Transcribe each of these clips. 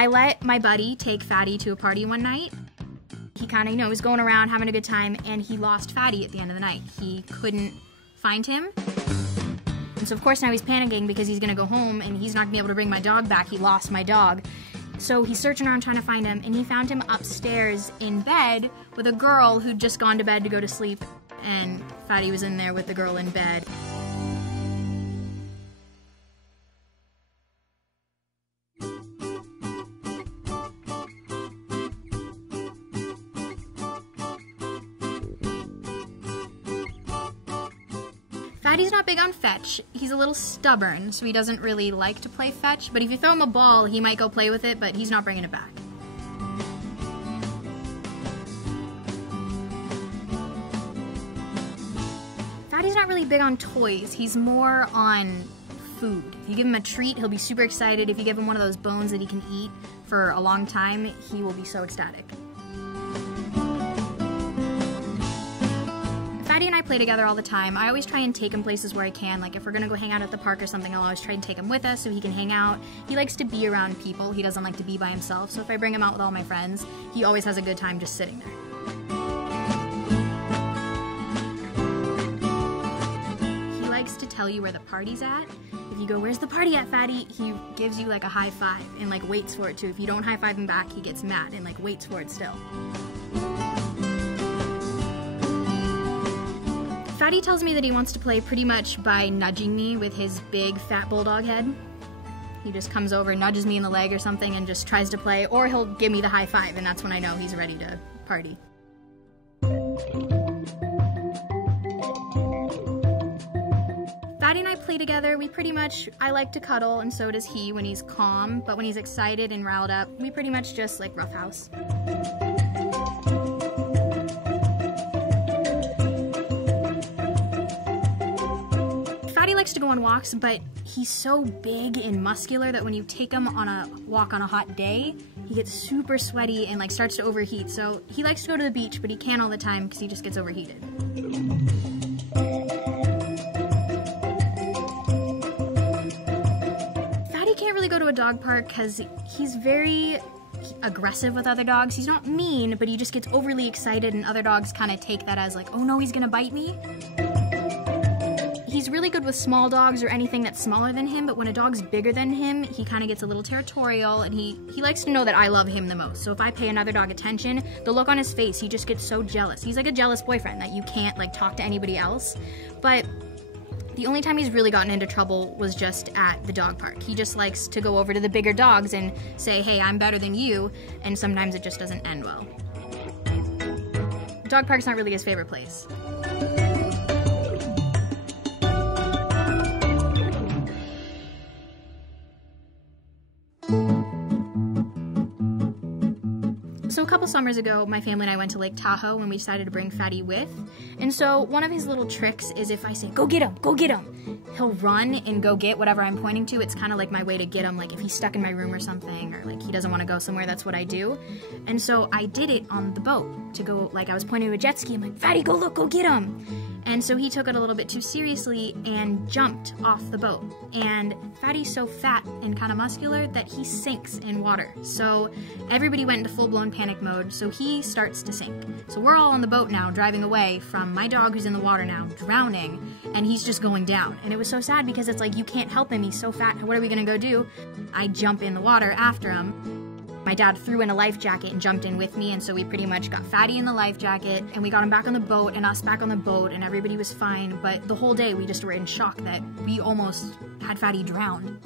I let my buddy take Fatty to a party one night. He kind of, was going around having a good time, and he lost Fatty at the end of the night. He couldn't find him. And so of course now he's panicking because he's gonna go home and he's not gonna be able to bring my dog back. He lost my dog. So he's searching around trying to find him, and he found him upstairs in bed with a girl who'd just gone to bed to go to sleep, and Fatty was in there with the girl in bed. Fatty's not big on fetch. He's a little stubborn, so he doesn't really like to play fetch, but if you throw him a ball, he might go play with it, but he's not bringing it back. Fatty's not really big on toys. He's more on food. If you give him a treat, he'll be super excited. If you give him one of those bones that he can eat for a long time, he will be so ecstatic. Fatty and I play together all the time. I always try and take him places where I can. Like if we're gonna go hang out at the park or something, I'll always try and take him with us so he can hang out. He likes to be around people. He doesn't like to be by himself. So if I bring him out with all my friends, he always has a good time just sitting there. He likes to tell you where the party's at. If you go, "Where's the party at, Fatty?" he gives you like a high five and like waits for it too. If you don't high five him back, he gets mad and like waits for it still. Fatty tells me that he wants to play pretty much by nudging me with his big fat bulldog head. He just comes over, nudges me in the leg or something and just tries to play, or he'll give me the high five, and that's when I know he's ready to party. Fatty and I play together. I like to cuddle, and so does he when he's calm, but when he's excited and riled up, we pretty much just like roughhouse. Fatty likes to go on walks, but he's so big and muscular that when you take him on a walk on a hot day, he gets super sweaty and like starts to overheat. So he likes to go to the beach, but he can't all the time because he just gets overheated. Fatty can't really go to a dog park because he's very aggressive with other dogs. He's not mean, but he just gets overly excited, and other dogs kind of take that as like, oh no, he's gonna bite me. He's really good with small dogs or anything that's smaller than him, but when a dog's bigger than him, he kind of gets a little territorial, and he likes to know that I love him the most. So if I pay another dog attention, the look on his face, he just gets so jealous. He's like a jealous boyfriend that you can't like talk to anybody else. But the only time he's really gotten into trouble was just at the dog park. He just likes to go over to the bigger dogs and say, hey, I'm better than you, and sometimes it just doesn't end well. Dog park's not really his favorite place. So a couple summers ago, my family and I went to Lake Tahoe when we decided to bring Fatty with. And so one of his little tricks is if I say, go get him, he'll run and go get whatever I'm pointing to. It's kind of like my way to get him, like if he's stuck in my room or something, or like he doesn't want to go somewhere, that's what I do. And so I did it on the boat to go, like I was pointing to a jet ski, I'm like, Fatty, go look, go get him. And so he took it a little bit too seriously and jumped off the boat. And Fatty's so fat and kind of muscular that he sinks in water. So everybody went into full-blown panic mode, so he starts to sink. So we're all on the boat now, driving away from my dog who's in the water now, drowning, and he's just going down. And it was so sad because it's like, you can't help him, he's so fat, what are we gonna go do? I jump in the water after him. My dad threw in a life jacket and jumped in with me, and so we pretty much got Fatty in the life jacket, and we got him back on the boat, and us back on the boat, and everybody was fine, but the whole day we just were in shock that we almost had Fatty drowned.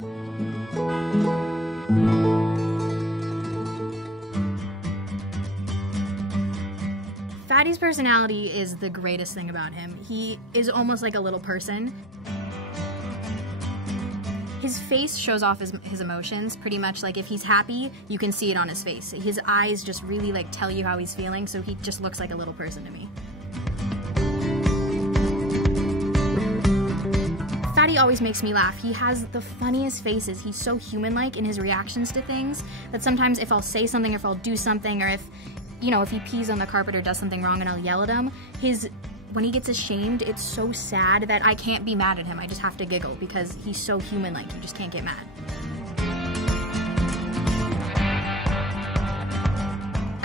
Fatty's personality is the greatest thing about him. He is almost like a little person. His face shows off his emotions pretty much. Like if he's happy, you can see it on his face. His eyes just really like tell you how he's feeling, so he just looks like a little person to me. Fatty always makes me laugh. He has the funniest faces. He's so human-like in his reactions to things that sometimes if I'll say something, or if I'll do something, or if he pees on the carpet or does something wrong and I'll yell at him, when he gets ashamed, it's so sad that I can't be mad at him. I just have to giggle because he's so human-like. You just can't get mad.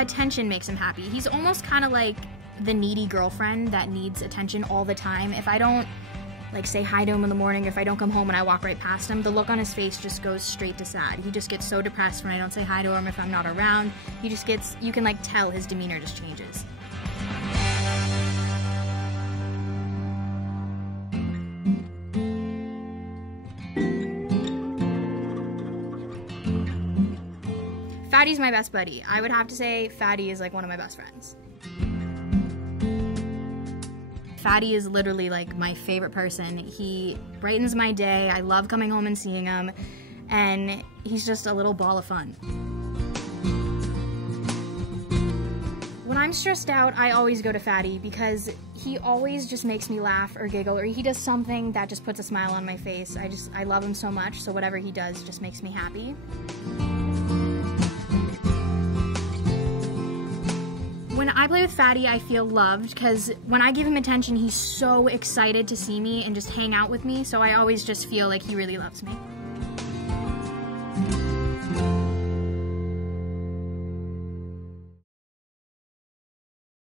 attention makes him happy. He's almost kind of like the needy girlfriend that needs attention all the time. If I don't like say hi to him in the morning, or if I don't come home and I walk right past him, the look on his face just goes straight to sad. He just gets so depressed when I don't say hi to him, if I'm not around. He just gets, you can like tell his demeanor just changes. Fatty's my best buddy. I would have to say Fatty is like one of my best friends. Fatty is literally like my favorite person. He brightens my day. I love coming home and seeing him, and he's just a little ball of fun. When I'm stressed out, I always go to Fatty because he always just makes me laugh or giggle, or he does something that just puts a smile on my face. I love him so much, so whatever he does just makes me happy. When I play with Fatty, I feel loved because when I give him attention, he's so excited to see me and just hang out with me, so I always just feel like he really loves me.